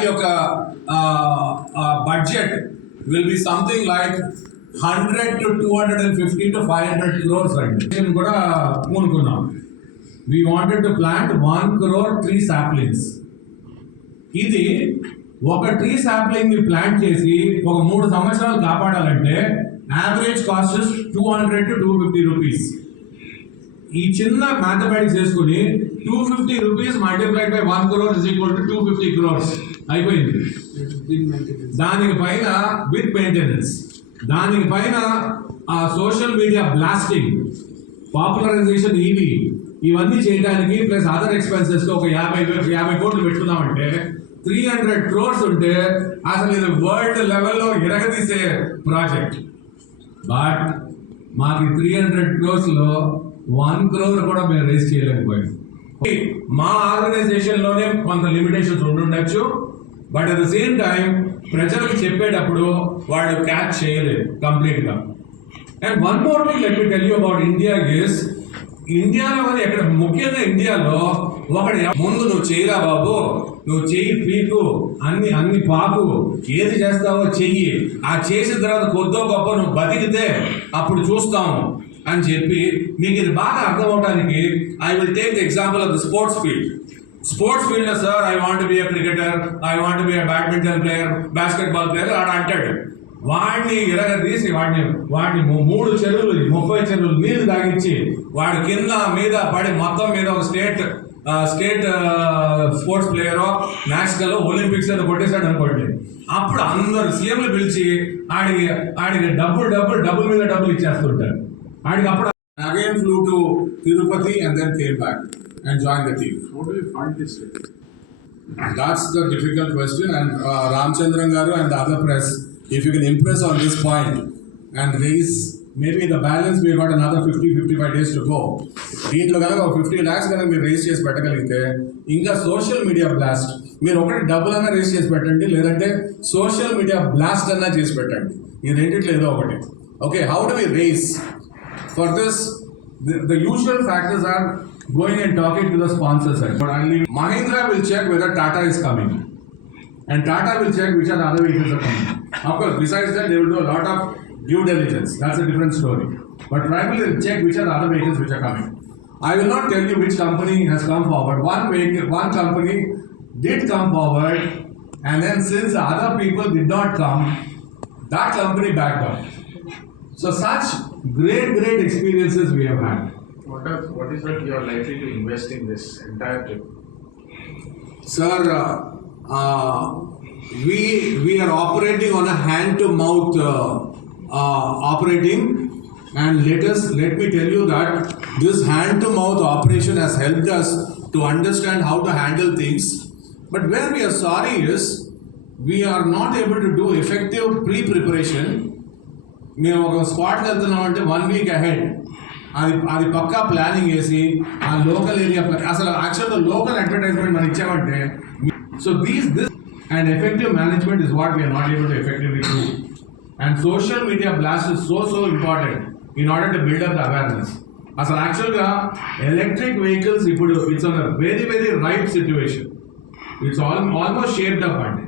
వాటి యొక్క budget will be something like 100 to 250 to 500 crores అండి కూడా పూనుకున్నాం. We wanted to plant 1 crore tree saplings. ఇది ఒక ట్రీ సాప్లింగ్ ని ప్లాంట్ చేసి ఒక 3 సంవత్సరాలు కాపాడాలంటే యావరేజ్ కాస్ట్ 200 to 250 రూపీస్. ఈ చిన్న మ్యాథమెటిక్స్ చేసుకుని 250 rupees multiplied by 1 crore is equal to 250 crores అయిపోయింది. దానికి పైన విత్ మెయింటెనెన్స్, దానికి పైన ఆ సోషల్ మీడియా బ్లాస్టింగ్, పాపులరైజేషన్, ఇవన్నీ చేయడానికి ప్లస్ అదర్ ఎక్స్పెన్సెస్ ఒక 50 కోట్లు పెట్టుకున్నామంటే 300 crores ఉంటే అసలు ఇది వరల్డ్ లెవెల్లో ఇరగదీసే ప్రాజెక్ట్. బట్ మాకు 300 crores లో 1 crore కూడా మేము రేస్ చేయలేకపోయాం. మా ఆర్గనైజేషన్ లోనే కొంత లిమిటేషన్స్ ఉండుండొచ్చు, but at the same time ప్రజలకు చెప్పేటప్పుడు వాళ్ళు క్యాచ్ చేయలేదు కంప్లీట్ గా. And one more thing let me tell you about India is, ఇండియాలో ఎక్కడ ముఖ్యంగా ఇండియాలో ఒకటి ముందు నువ్వు చేయరా బాబు, నువ్వు చెయ్యి పీకు, అన్ని పాకు, ఏది చేస్తావో చెయ్యి, ఆ చేసిన తర్వాత కొద్దో గొప్ప నువ్వు బతికితే అప్పుడు చూస్తాము అని చెప్పి మీకు ఇది బాగా అర్థం అవడానికి I will take the example of the sports field. Sports field లో sir I want be a cricketer, I want be a badminton player, basketball player ఆడ అంటాడు. వాడిని ఇరగదీసి వాడిని 3 చెరువులు 30 చెరువులు నీళ్లు తాగించి వాడి కింద మీద పడి మొత్తం మీద ఒక స్టేట్ స్పోర్ట్స్ ప్లేయరో నేషనల్ ఒలింపిక్స్ ఏదో కొట్టేశాడు అనుకోండి, అప్పుడు అందరు సీఎంలు పిలిచి ఆడికి డబ్బుల మీద డబ్బులు ఇచ్చేస్తుంటారు. ఆడికి అప్పుడు again flew to Tirupati and then came back and join the team. How do you fund this? That's the difficult question, and Ramchandran garu and the other press, if you can impress on this point and raise maybe the balance, we got another 50-55 days to go. దీంట్లో కనుక 50 lakhs కనుక మీరు రేస్ చేసి పెట్టగలిగితే ఇంకా social media blast, మీరు ఒకటి డబ్బులు అన్నా రేస్ చేసి పెట్టండి, లేదంటే సోషల్ మీడియా బ్లాస్ట్ అన్నా చేసి పెట్టండి. ఈ రెండిట్లో ఏదో ఒకటి. Okay, how do we race for this? The usual factors are going and talking to the sponsors. But only Mahindra will check whether Tata is coming, and Tata will check which are the other vehicles are coming. Of course, besides that, they will do a lot of due diligence. That's a different story. But primarily, they'll check which are the other vehicles which are coming. I will not tell you which company has come forward. One company did come forward, and then since other people did not come, that company backed up. So such great experiences we have had. What is that you are likely to invest in this entire trip? Sir, we are operating on a hand-to-mouth operating, and let me tell you that this hand-to-mouth operation has helped us to understand how to handle things. But where we are sorry is we are not able to do effective pre-preparation. మేము ఒక స్పాట్కి వెళ్తున్నాం అంటే 1 week ahead అది పక్కా ప్లానింగ్ చేసి ఆ local area అసలు యాక్చువల్గా లోకల్ అడ్వర్టైజ్మెంట్ మనం ఇచ్చామంటే, so this and effective management is what we are not able to effectively do. And social media blast is so important in order to build up the awareness. అసలు యాక్చువల్గా electric vehicles ఇప్పుడు it's on very right situation. It's almost shaped up అండి.